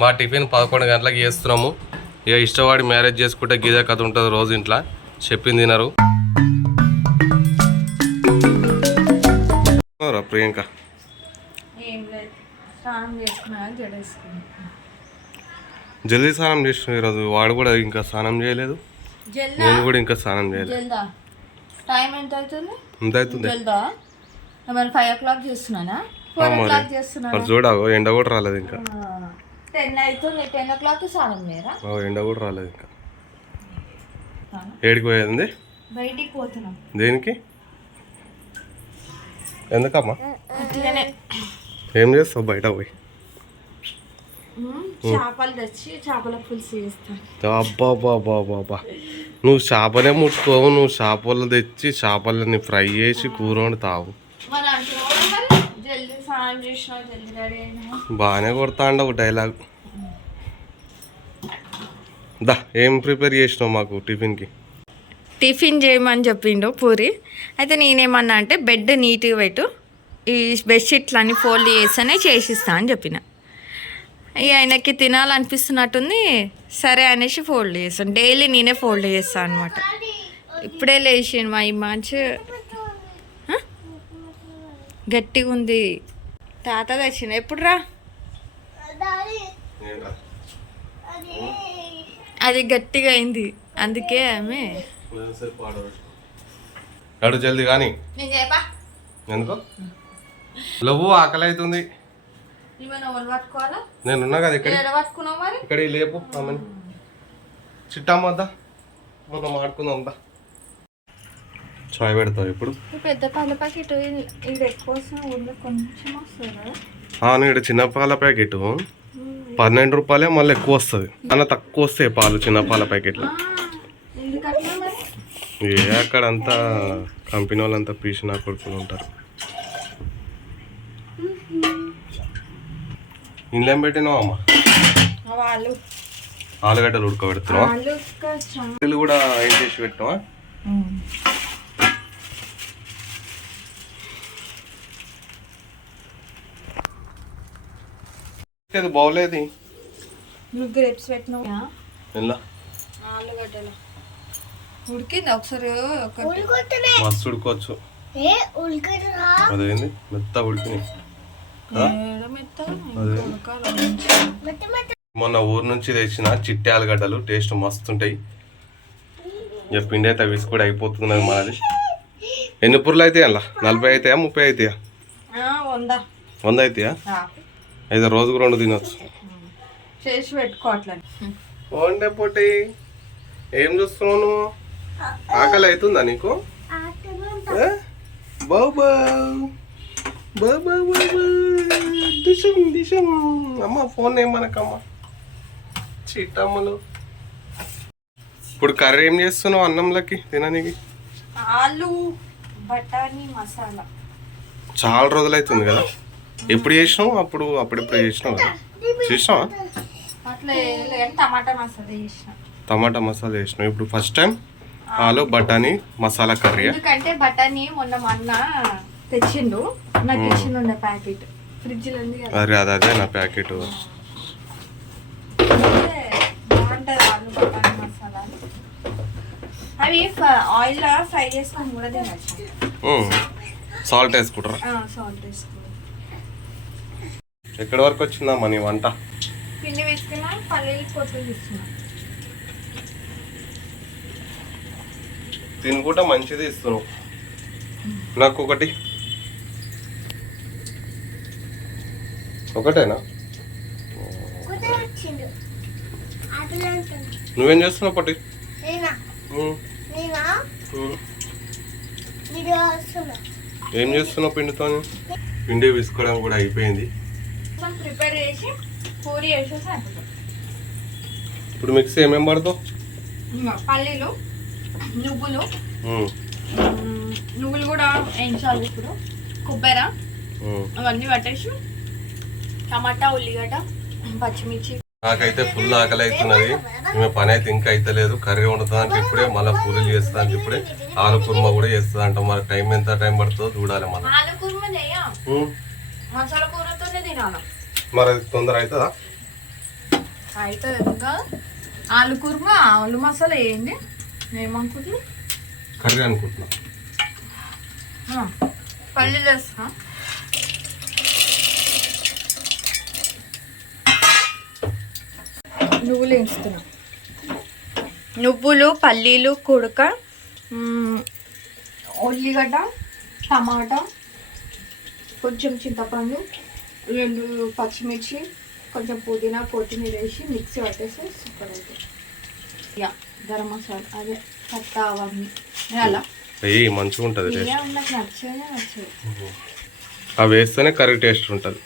మా టిఫిన్ పదకొండు గంటలకు చేస్తున్నాము. ఇక ఇష్టపడి మ్యారేజ్ చేసుకుంటే గీదే కథ ఉంటుంది రోజు ఇంట్లో. చెప్పింది తినరు ప్రియాంక? జల్దీ స్నానం చేసిన ఈరోజు. వాడు కూడా ఇంకా స్నానం చేయలేదు. నేను కూడా ఇంకా స్నానం చేయలేదు. టైం ఎంత అవుతుంది ఎంత అవుతుంది ఫైవ్ ఓ క్లాక్ చేస్తున్నానా? Four క్లాక్ ఎండ కూడా రాలేదు ఇంకా. టెన్ అవుతుంది టెన్ ఓ క్లాక్ స్నానం చేయరా ఓ, ఎండ కూడా రాలేదు ఇంకా. ఏడికి పోయేది? బయటికి పోతున్నాం. దేనికి? ఎందుకమ్మా? ఏం చేస్తావు బయట పోయి? చేపలు తెచ్చి చేపల పులుసు చేస్తాను అబ్బా బాబా బాబా నువ్వు చేపలే ముట్టుకోవు నువ్వు చేపలు తెచ్చి చేపలని ఫ్రై చేసి కూర వండుతావు మరి అంటున్నావు మరి జల్దీ స్నానం చేసినావు జల్దీ రెడీ అయినా బాగానే కొడతా ఉండవు డైలాగ్ దా ఏం ప్రిపేర్ చేసినావు మాకు టిఫిన్కి? టిఫిన్ చేయమని చెప్పిండు పూరి. అయితే నేనేమన్నా అంటే బెడ్ నీట్గా పెట్టు ఈ బెడ్షీట్లు అన్ని ఫోల్డ్ చేస్తేనే చేసిస్తా అని చెప్పిన. ఇక ఆయనకి తినాలనిపిస్తున్నట్టుంది సరే అనేసి ఫోల్డ్ చేస్తాను డైలీ నేనే ఫోల్డ్ చేస్తాను అనమాట ఇప్పుడే లేచిండు మా ఈ మంచి. గట్టిగా ఉంది తాత తెచ్చిన ఎప్పుడు రా అది గట్టిగా అయింది. అందుకే ఆమె అడు జల్దీ కానీ. ఎందుకు? లవ్వు ఆకలి అవుతుంది నేను ఉన్నా కదా ఇక్కడ ఇక్కడ లేపు ఆమెని చిట్టమ్మద్దా మనం ఆడుకుందాం దా. చాయ్ పెడతావు ఇప్పుడు పెద్ద పాల ప్యాకెట్ ఇది ఎక్కువ కొంచెం వస్తుంది? నీడు చిన్న పాల ప్యాకెట్. పన్నెండు రూపాయలే మళ్ళీ ఎక్కువ వస్తుంది. అన్న తక్కువ వస్తాయి పాలు చిన్న పాల ప్యాకెట్లు. ఏ అక్కడ అంతా కంపెనీ వాళ్ళంతా పీసిన కొడుకుని ఉంటారు. ఇంట్లో ఏం పెట్టినావు అమ్మ? ఆలుగడ్డలు ఉడకబెడుతున్నావా? కూడా ఏం చేసి పెట్టినావా? అది బాగోలేదు నువ్వు గ్రేప్స్ పెట్టినావు. ఎలా? ఆలుగడ్డలు. ఉడికింది ఒకసారి? ఒక మస్తు ఉడుకోవచ్చు. అదేంది? మెత్త ఉడికినాయి. మొన్న ఊరు నుంచి తెచ్చిన చిట్టి ఆలుగడ్డలు టేస్ట్ మస్తు ఉంటాయి ఇక పిండి అయితే విసి కూడా అయిపోతున్నది మనది. ఎన్ని పుర్లు అవుతాయి అలా? నలభై అవుతాయా ముప్పై అవుతాయా వందా. వంద అవుతాయా అయితే రోజుకు రెండు తినొచ్చు. చేసి పెట్టుకో అట్లా ఓండే పొట్టి ఏం చూస్తున్నావు నువ్వు? ఆకలి అవుతుందా నీకు? బావు బావు. దిశం దిశం. అమ్మ ఫోన్ ఏమనకమ్మ? చిట్టమ్మలు ఇప్పుడు కర్రీ ఏం చేస్తున్నావు అన్నంలోకి తిననీకి? ఆలు బఠానీ మసాలా. చాలా రోజులు అవుతుంది కదా. ఎప్పుడు చేసినావు? అప్పుడు అప్పుడెప్పుడు చేసినావు చేసినావా? టమాటా మసాలా చేసిన. టమాటా మసాలా చేసినావు. ఇప్పుడు ఫస్ట్ టైం ఆలు బఠానీ మసాలా కర్రీ ఎందుకంటే బఠానీ మొన్న మా అన్న తెచ్చిండు. నాకు ఇచ్చిండు ఉండే ప్యాకెట్. ఫ్రిడ్జ్ అరే అది అదే నా ప్యాకెట్. అవి ఆయిల్ ఫ్రై చేసుకొని కూడా తినచ్చు. సాల్ట్ వేసుకుంటారా? సాల్ట్ వేసుకుని ఎక్కడి వరకు వచ్చిందమ్మా నీ వంట? పిండి వేసుకున్నా పల్లీలు తీసుకున్నా. తినుకుంటా మంచిది ఇస్తున్నావు. నాకు ఒకటి. ఒకటేనా? నువ్వేం చేస్తున్నావు పట్టి? ఉమ్. ఏం చేస్తున్నావు పిండితో పిండి విసుకోవడం కూడా అయిపోయింది. మనం ప్రిపేర్ చేసి పూరి వేసేసి అయిపోతాం. ఇప్పుడు మిక్సీ ఏమేం పడతావు? పల్లీలు నువ్వులు నువ్వులు కూడా వేయించాలి ఇప్పుడు? కొబ్బరి. అవన్నీ పట్టేసి టమాటా ఉల్లిగడ్డ పచ్చిమిర్చి. నాకైతే ఫుల్ ఆకలి అవుతున్నది ఈమె పని అయితే ఇంకా అయితే లేదు. కర్రీ వండుతా అంటే ఇప్పుడే మళ్ళీ పూరీలు చేస్తా అంటే ఇప్పుడే. ఆలు కుర్మా కూడా చేస్తా అంట మరి టైం ఎంత టైం పడుతుందో చూడాలి మనం మసాలా కూరతోనే తినాలి? మరి తొందర అవుతుందా? అయితే ఇంకా. ఆలు కుర్మా ఆలు మసాలా వేయండి ఏమనుకుంటున్నా? కర్రీ అనుకుంటున్నా. పల్లీలు వేస్తా నువ్వులు వేస్తున్నా. నువ్వులు పల్లీలు కుడక ఉల్లిగడ్డ టమాటా కొంచెం చింతపండు రెండు పచ్చిమిర్చి కొంచెం పుదీనా కొత్తిమీర వేసి మిక్సీ పట్టేసి సూపర్ అవుతుంది. యా గరం మసాలా అదే పత్తా అవన్నీ. అలా మంచిగా ఉంటుంది నాకు నచ్చేదే నచ్చేది. అవి వేస్తేనే కర్రీ టేస్ట్ ఉంటుంది.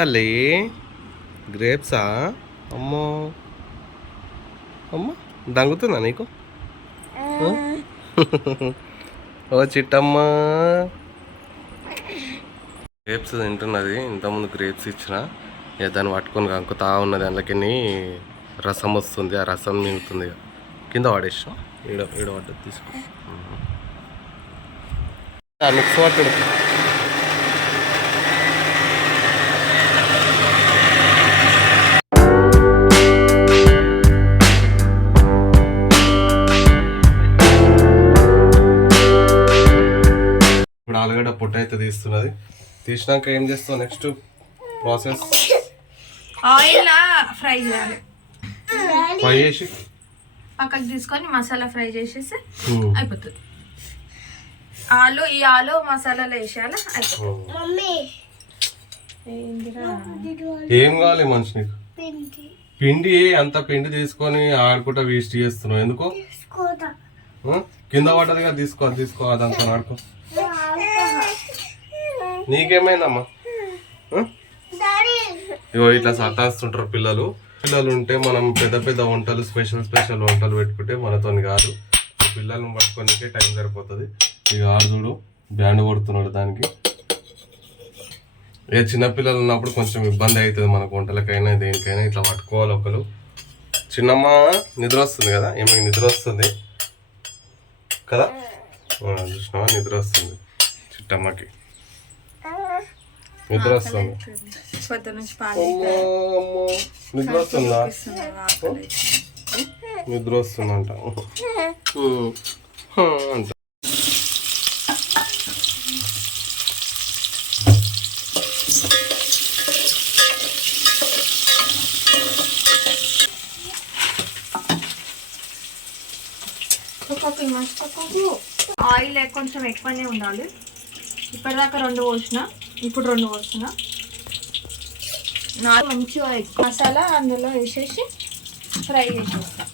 తల్లి. గ్రేప్సా? అమ్మో. అమ్మో దంగుతుందా నీకు? ఓ చిట్టమ్మా. గ్రేప్స్ తింటున్నది. ఇంతకుముందు గ్రేప్స్ ఇచ్చిన. ఇక దాన్ని పట్టుకొని కంకుతా ఉన్నది అందుకని రసం వస్తుంది. ఆ రసం మిగుతుంది ఇక. కింద పడేసాం ఈడ ఈడ పడ్డది తీసుకో. మిక్స్ పట్టడు. ఆలుగడ్డ పొట్ట అయితే తీస్తున్నది. తీసినాక ఏం చేస్తావు నెక్స్ట్ ప్రాసెస్ ఆయిల్ ఫ్రై చేయాలి. ఫ్రై చేసి? పక్కకి తీసుకొని మసాలా ఫ్రై చేసేసి. అయిపోతుంది. ఆలు ఈ ఆలు మసాలాలో వేసేయాలి అయిపోతుంది. ఏందిరా? ఏం కావాలి మనిషి నీకు? పిండి. అంత పిండి తీసుకొని ఆడుకుంటా వేస్ట్ చేస్తున్నావు. ఎందుకు? కింద పడ్డదిగా తీసుకో అది తీసుకో అదంతా ఆడుకో. నీకేమైందమ్మా? ఇగో ఇట్లా సతాస్తుంటారు పిల్లలు. పిల్లలు ఉంటే మనం పెద్ద పెద్ద వంటలు స్పెషల్ స్పెషల్ వంటలు పెట్టుకుంటే మనతో కాదు. పిల్లల్ని పట్టుకోనికే టైం సరిపోతుంది. ఇక ఆడు చూడు బ్యాండ్ కొడుతున్నాడు దానికి. ఇక చిన్నపిల్లలు ఉన్నప్పుడు కొంచెం ఇబ్బంది అవుతుంది మనకు వంటలకైనా దేనికైనా ఇట్లా పట్టుకోవాలి ఒకరు చిన్నమ్మ నిద్ర వస్తుంది కదా? ఈమెకి నిద్ర వస్తుంది కదా చూసినావా? నిద్ర వస్తుంది చిట్టమ్మకి. నిద్ర వస్తుంది పొద్దు నుంచి. నిద్ర వస్తుందా. నిద్ర వస్తుందంట అంట ఆయిల్ కొంచెం ఎక్కువనే ఉండాలి. ఇప్పటిదాకా రెండు పోసిన. ఇప్పుడు రెండు పోసిన నాలుగు మంచిగా ఎక్కువ మసాలా అందులో వేసేసి ఫ్రై చేసేస్తా.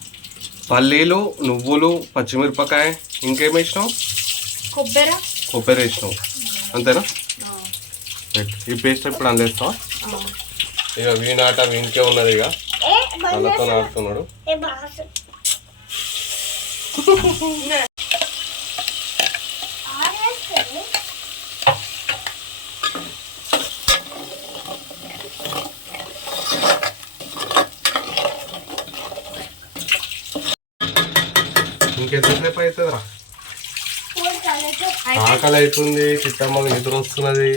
పల్లీలు నువ్వులు పచ్చిమిరపకాయ ఇంకేం వేసినావు? కొబ్బరి. కొబ్బరి వేసినావు. అంతేనా. ఈ పేస్ట్ ఇప్పుడు అందేస్తావా? ఇక వీనాట వీనికే ఉన్నది ఇక. వాళ్ళతో ఆడుతున్నాడు. అవుతుందిరా ఆకలి అవుతుంది చిట్టమ్మకి నిద్ర వస్తున్నది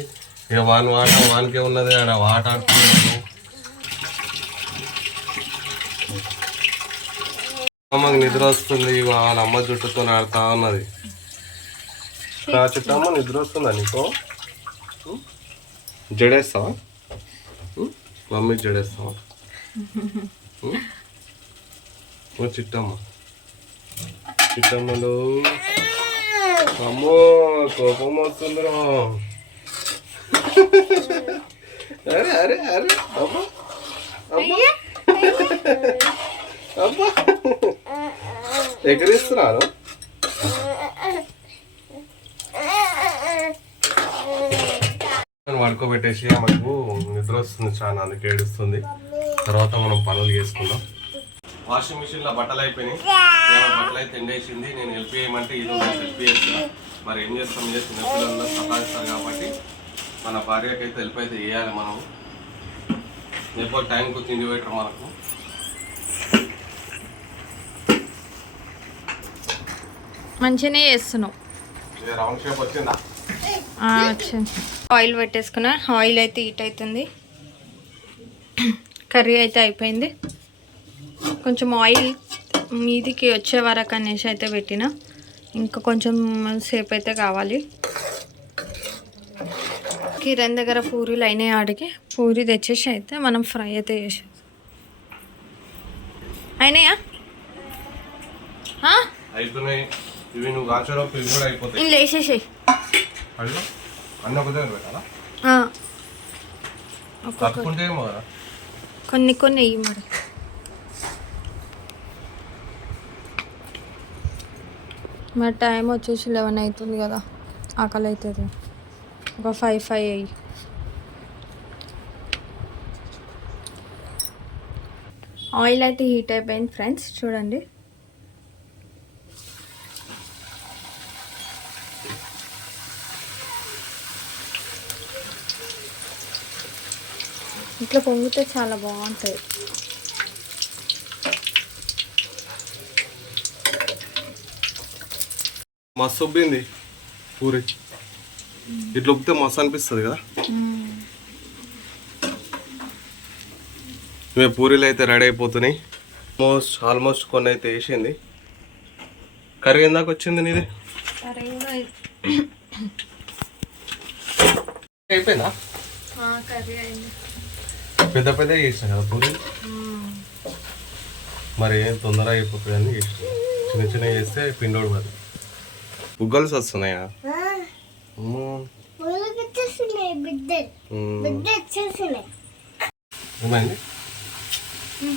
ఇక వాని వాట వానికే ఉన్నది ఆడ ఆట ఆడుతున్నాడు అమ్మకి నిద్ర వస్తుంది వాళ్ళ అమ్మ జుట్టుతో ఆడుతా ఉన్నది. నా చిట్టమ్మ నిద్ర వస్తుందా నీకు? జడేస్తావా? ఉం? మమ్మీకి జడేస్తావా? చిట్టమ్మ. చిట్టమ్మలో అమ్మో కోపం వస్తుందిరా. అరే అరే అరే అమ్మా అమ్మా అమ్మా ఎగరిస్తున్నాను. పడుకోబెట్టేసి మనకు నిద్ర వస్తుంది చాలా అందుకే ఏడుస్తుంది. తర్వాత మనం పనులు చేసుకుందాం. వాషింగ్ మిషన్లో బట్టలు అయిపోయినాయి. బట్టలు అయితే ఎండేసింది. నేను హెల్ప్ చేయమంటే ఇది హెల్ప్ చేస్తున్నా మరి ఏం చేస్తాం? ఇదే చిన్నపిల్లల్లో సతాయిస్తారు కాబట్టి మన భార్యకి అయితే హెల్ప్ అయితే చేయాలి మనం. ఎప్పుడు టైంకు తిండి పెట్టరు మనకు. మంచిగానే చేస్తున్నావు. ఆయిల్ పెట్టేసుకున్నా. ఆయిల్ అయితే హీట్ అవుతుంది. కర్రీ అయితే అయిపోయింది. కొంచెం ఆయిల్ మీదికి వచ్చే వరకు అనేసి అయితే పెట్టిన. ఇంకా కొంచెం సేపు అయితే కావాలి. కిరణ్ దగ్గర పూరీలు అయినాయి ఆడికి. పూరి తెచ్చేసి అయితే మనం ఫ్రై అయితే చేసి అయినాయా? ఆ? అయిపోయినాయి ఇవి కాల్చేలోపు ఇవి కూడా అయిపోతాయి ఇల్లు వేసేసేయి అడిలో అన్నీ ఒక దగ్గర పెట్టాలా ఆ. ఒక్కొక్క తట్టుకుంటే ఏమో కదా కొన్ని కొన్ని వెయ్యి మరి మరి టైం వచ్చేసి లెవెన్ అవుతుంది కదా. ఆకలి అవుతుంది ఒక ఫైవ్ ఫైవ్ అయ్యి. ఆయిల్ అయితే హీట్ అయిపోయింది ఫ్రెండ్స్ చూడండి. ఇట్లా పొంగితే చాలా బాగుంటుంది. మస్తు ఉబ్బింది పూరి. ఇట్లా ఉబ్బితే మస్తు అనిపిస్తుంది కదా. మేము పూరీలు అయితే రెడీ అయిపోతున్నాయి. ఆల్మోస్ట్ ఆల్మోస్ట్ కొన్ని అయితే వేసింది. కర్రీ ఎందాక వచ్చింది నీది? అయిపోయిందా? పెద్ద పెద్ద చేసిన కదా పూరి? మరి ఏం తొందరగా అయిపోతుంది అని చేసిన. చిన్న చిన్న చేస్తే పిండోడు మరి బుగ్గల్స్ వస్తున్నాయా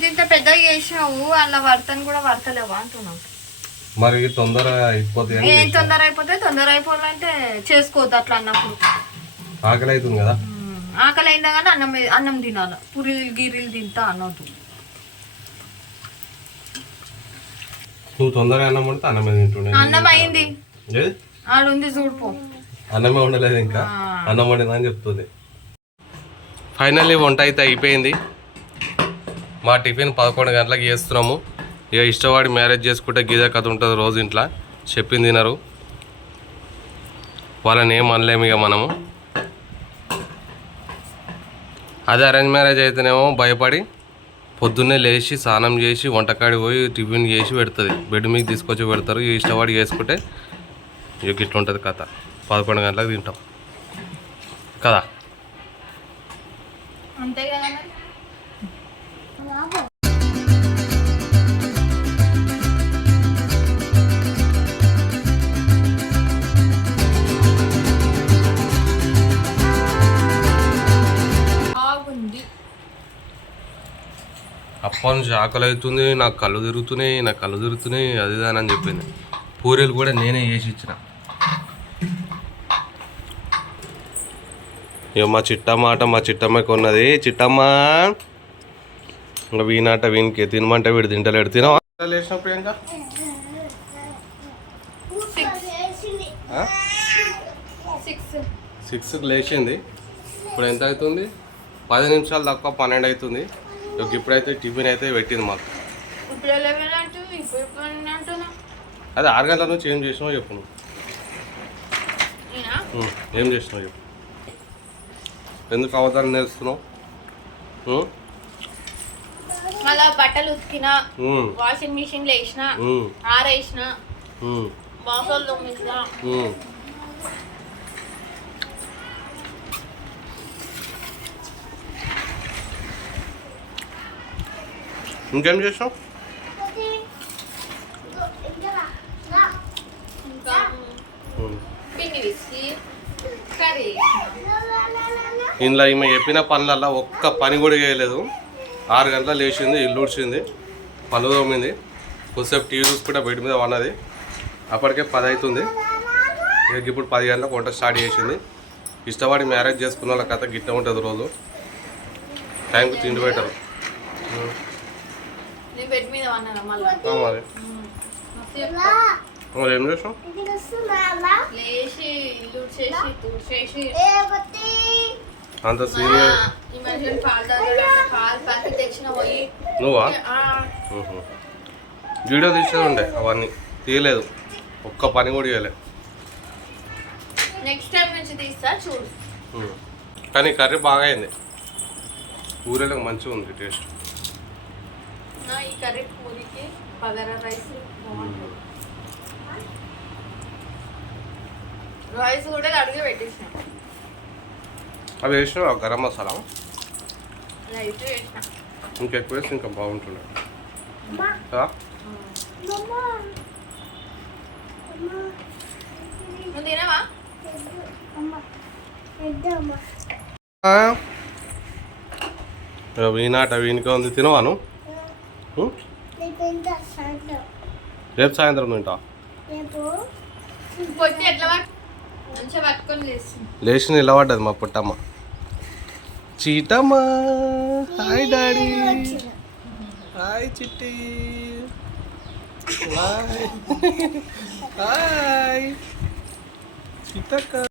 ఇంత పెద్దగా చేసినావు అలా వర్తను కూడా వర్తలేవా అంటున్నావు. మరి తొందరగా అయిపోతుంది అని ఏం. తొందర అయిపోతే తొందర అయిపోవాలంటే చేసుకోవద్దు అట్లా అన్నప్పుడు. ఆకలి అవుతుంది కదా. ఆకలి అయిందా కానీ అన్నం అన్నం తినాలి. పూరీలు గిరీలు తింటా అన్నట్టు. నువ్వు తొందరగా అన్నం అన్నమే తింటుండే. అన్నం అయింది? ఆడుంది చూడుపో. అన్నమే ఉండలేదు ఇంకా. అన్నం వండిందని చెప్తుంది. ఫైనల్లీ వంట అయితే అయిపోయింది. మా టిఫిన్ పదకొండు గంటలకు చేస్తున్నాము. ఇక ఇష్టపడి మ్యారేజ్ చేసుకుంటే గీదే కథ ఉంటుంది రోజు ఇంట్లో. చెప్పింది తినరు వాళ్ళని ఏం అనలేము ఇక మనము. అదే అరేంజ్ మ్యారేజ్ అయితేనేమో భయపడి పొద్దున్నే లేచి స్నానం చేసి వంటకాడి పోయి టిఫిన్ చేసి పెడుతుంది. బెడ్ మీద తీసుకొచ్చి పెడతారు. ఇక ఇష్టపడి చేసుకుంటే ఇక ఇట్లా ఉంటుంది కథ. పదకొండు గంటలకు తింటాం. కదా? అంతే కదా మరి? బాగుంది. అప్పటి నుంచి ఆకలి అవుతుంది నాకు కళ్ళు తిరుగుతున్నాయి నాకు కళ్ళు తిరుగుతున్నాయి అది ఇది అని చెప్పింది. పూరీలు కూడా నేనే చేసి ఇచ్చిన. ఇక మా చిట్టమ్మ ఆట మా చిట్టమ్మకి ఉన్నది. చిట్టమ్మ ఇంకా వీనాట వీనికి తినమంటే వీడు తింటలేడు. తినవా? లేచిన ప్రియాంక? ఆ? సిక్స్ సిక్స్కి లేచింది. ఇప్పుడు ఎంత అవుతుంది? పది నిమిషాలు తక్కువ పన్నెండు అవుతుంది. ఇక ఇప్పుడైతే టిఫిన్ అయితే పెట్టింది మాకు. అదే ఆరు గంటల నుంచి ఏం చేసినావు చెప్పు ఏం చేసినావు చెప్పు. ఎందుకు అవతారం నేర్చుకున్నావు? మళ్ళా బట్టలు ఉతికిన వాషింగ్ మిషన్లో వేసిన ఆరేసిన తోమిసిన ఉం. ఇంకేం చేసావు ఇంకా పిండి విసి కర్రీ ఇందులో ఈమె చెప్పిన పనులల్లో ఒక్క పని కూడా చేయలేదు. ఆరు గంటల లేచింది ఇల్లు ఊడ్చింది పనులు తోమింది కొద్దిసేపు టీవీ చూసుకుంటే బయట మీద ఉన్నది అప్పటికే పది అవుతుంది. ఇక ఇప్పుడు పది గంటలకు వంట స్టార్ట్ చేసింది. ఇష్టపడి మ్యారేజ్ చేసుకున్న వాళ్ళ కథ గిట్ట ఉంటుంది రోజు. టైంకి తిండి పెట్టరు. మరి. ఏం చేసాం అంత సీనియర్ నువ్వా. వీడియో తీసేది ఉండే అవన్నీ. తీయలేదు. ఒక్క పని కూడా చేయలే. నెక్స్ట్ టైం నుంచి తీస్తా చూడు. కానీ కర్రీ బాగా అయింది ఊరేలకు మంచిగా ఉంది టేస్ట్. ఈ కర్రీ పూరికి బగారా రైస్ రైస్ కూడా అడిగి పెట్టేసిన. అవి వేసిన గరం మసాలా. ఇంకెక్కువ వేస్తే ఇంకా బాగుంటుండే అమ్మా. కదా? అమ్మా. అమ్మా. నువ్వు తినవా? అమ్మా. పెద్ద అమ్మా. వీనాట వీనిక ఉంది తినవాను రేపు సాయంత్రం? తింటా రేపు? పొట్టి ఎట్లా పట్టు? మంచిగా పట్టుకొని లేస్తుంది. లేచి నిలబడ్డది మా పుట్టమ్మ. చీటమ్మా హాయ్ డాడీ వచ్చిన hi Chitti hi hi Chittakka